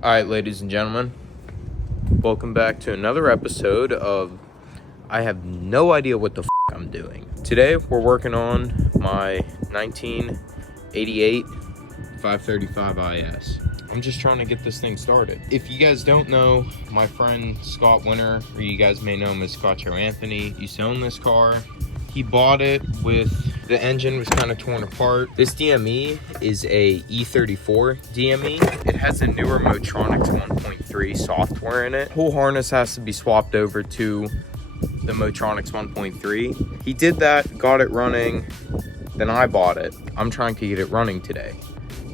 All right, ladies and gentlemen, welcome back to another episode of I have no idea what the I'm doing. Today, we're working on my 1988 535is. I'm just trying to get this thing started. If you guys don't know, my friend Scott Winter, or you guys may know him as Scott Anthony, used to own this car. He bought it with the engine was kind of torn apart. This DME is a E34 DME. It has a newer Motronics 1.3 software in it. Whole harness has to be swapped over to the Motronics 1.3. He did that, got it running, then I bought it. I'm trying to get it running today.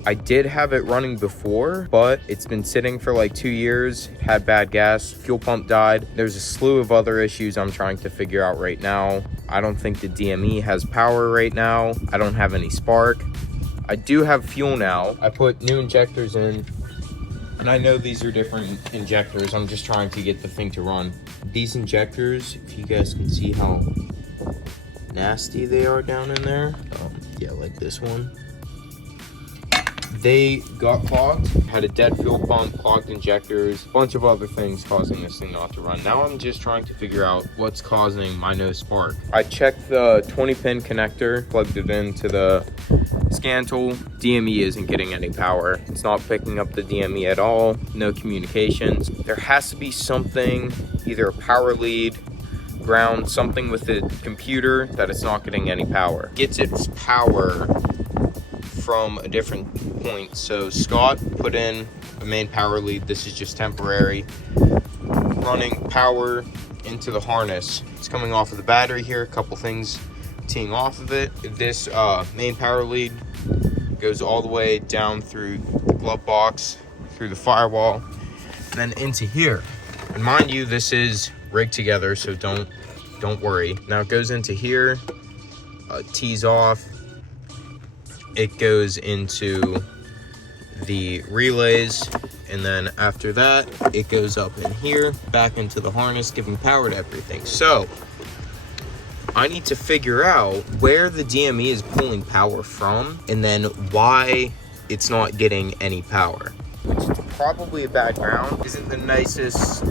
I did have it running before, but it's been sitting for like 2 years, had bad gas, fuel pump died. There's a slew of other issues I'm trying to figure out right now. I don't think the DME has power right now. I don't have any spark. I do have fuel now. I put new injectors in, and I know these are different injectors. I'm just trying to get the thing to run. These injectors, if you guys can see how nasty they are down in there. Yeah, like this one. They got clogged, had a dead fuel pump, clogged injectors, a bunch of other things causing this thing not to run. Now I'm just trying to figure out what's causing my no spark. I checked the 20-pin connector, plugged it into the scan tool. DME isn't getting any power. It's not picking up the DME at all, no communications. There has to be something, either a power lead, ground, something with the computer that it's not getting any power. Gets its power from a different point. So Scott put in a main power lead. This is just temporary, running power into the harness. It's coming off of the battery here, a couple things teeing off of it. This main power lead goes all the way down through the glove box, through the firewall, and then into here. And mind you, this is rigged together, so don't worry. Now it goes into here, tees off. It goes into the relays, and then after that, it goes up in here, back into the harness, giving power to everything. So, I need to figure out where the DME is pulling power from, and then why it's not getting any power. Which is probably a bad ground. Isn't the nicest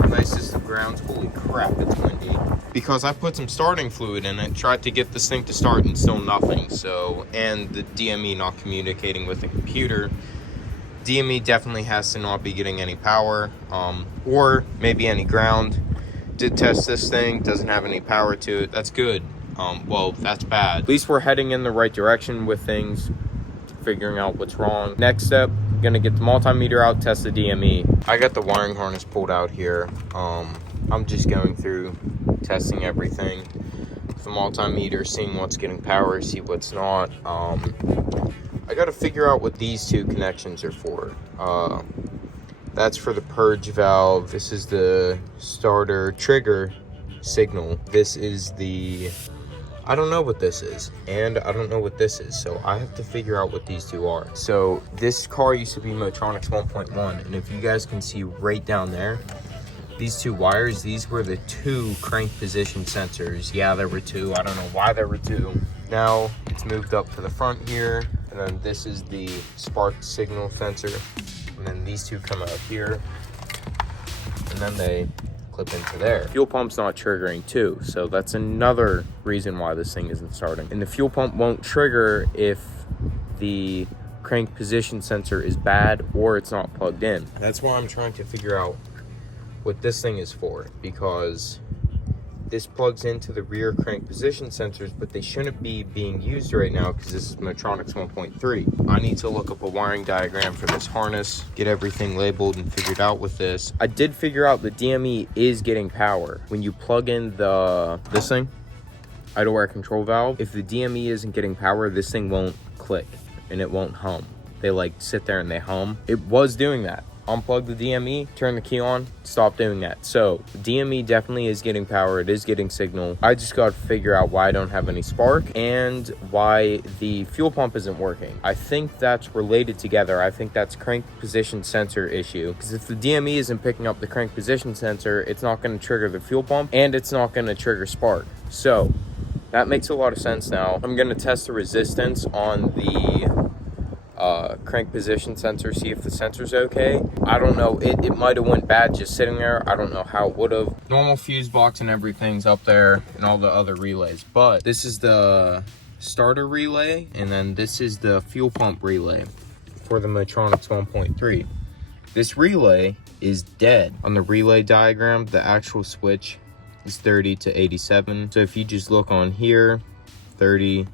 of grounds. Holy crap, it's windy. Because I put some starting fluid in it, tried to get this thing to start, and still nothing. So, and the DME not communicating with the computer. DME definitely has to not be getting any power, or maybe any ground. Did test this thing, doesn't have any power to it. That's good. Well, that's bad. At least we're heading in the right direction with things, figuring out what's wrong. Next step, gonna get the multimeter out, test the DME. I got the wiring harness pulled out here. I'm just going through testing everything with the multimeter, seeing what's getting power, see what's not. I gotta figure out what these two connections are for. That's for the purge valve. This is the starter trigger signal. This is the, I don't know what this is, and I don't know what this is, so I have to figure out what these two are. So this car used to be Motronics 1.1, and if you guys can see right down there, these two wires, these were the two crank position sensors. Yeah, there were two. I don't know why there were two. Now it's moved up to the front here, and then this is the spark signal sensor, and then these two come out here, and then they clip into there. Fuel pump's not triggering too, so that's another reason why this thing isn't starting. And the fuel pump won't trigger if the crank position sensor is bad or it's not plugged in. That's why I'm trying to figure out what this thing is for, because this plugs into the rear crank position sensors, but they shouldn't be being used right now because this is Motronics 1.3. I need to look up a wiring diagram for this harness, get everything labeled and figured out with this. I did figure out the DME is getting power. When you plug in this thing, idle air control valve, if the DME isn't getting power, this thing won't click and it won't hum. They like sit there and they hum. It was doing that. Unplug the DME, turn the key on, stop doing that. So DME definitely is getting power, it is getting signal. I just got to figure out why I don't have any spark and why the fuel pump isn't working. I think that's related together. I think that's crank position sensor issue, because if the DME isn't picking up the crank position sensor, it's not going to trigger the fuel pump and it's not going to trigger spark. So that makes a lot of sense now. I'm going to test the resistance on the crank position sensor, see if the sensor's okay. I don't know, it might have went bad just sitting there. I don't know how it would have. Normal fuse box and everything's up there and all the other relays, but this is the starter relay, and then this is the fuel pump relay for the Motronics 1.3. This relay is dead. On the relay diagram, the actual switch is 30 to 87. So if you just look on here, 30,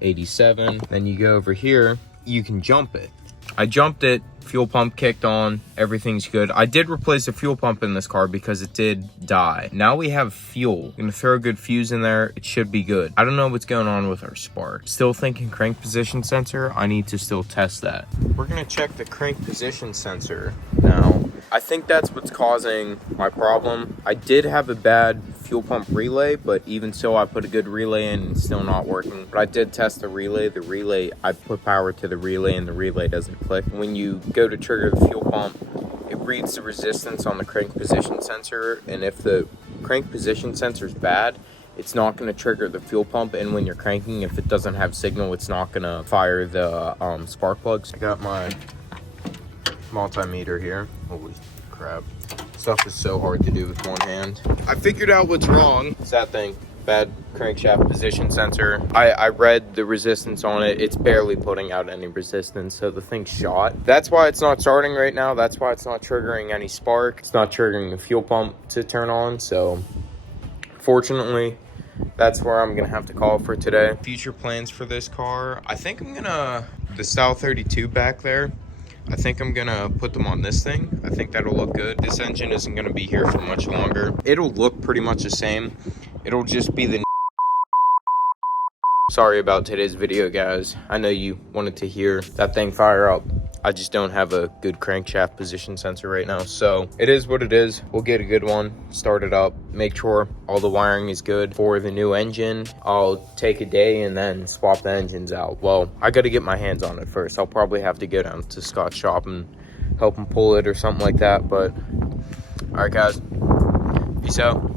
87, then you go over here, you can jump it. I jumped it, fuel pump kicked on, everything's good. I did replace the fuel pump in this car because it did die. Now we have fuel. I'm gonna throw a good fuse in there, it should be good. I don't know what's going on with our spark. Still thinking crank position sensor, I need to still test that. We're gonna check the crank position sensor now. I think that's what's causing my problem. I did have a bad fuel pump relay, but even so, I put a good relay in and it's still not working. But I did test the relay. The relay, I put power to the relay and the relay doesn't click. When you go to trigger the fuel pump, it reads the resistance on the crank position sensor. And if the crank position sensor is bad, it's not going to trigger the fuel pump. And when you're cranking, if it doesn't have signal, it's not going to fire the spark plugs. I got my multimeter here. Holy crap. Stuff is so hard to do with one hand. I figured out what's wrong. It's that thing. Bad crankshaft position sensor. I read the resistance on it. It's barely putting out any resistance, so the thing's shot. That's why it's not starting right now. That's why it's not triggering any spark. It's not triggering the fuel pump to turn on, so fortunately, that's where I'm gonna have to call for today. Future plans for this car. I think I'm gonna, the Style 32 back there, I think I'm gonna put them on this thing. I think that'll look good. This engine isn't gonna be here for much longer. It'll look pretty much the same. It'll just be the... Sorry about today's video, guys. I know you wanted to hear that thing fire up. I just don't have a good crankshaft position sensor right now. So it is what it is. We'll get a good one, start it up, make sure all the wiring is good for the new engine. I'll take a day and then swap the engines out. Well, I got to get my hands on it first. I'll probably have to go down to Scott's shop and help him pull it or something like that. But all right, guys, peace out.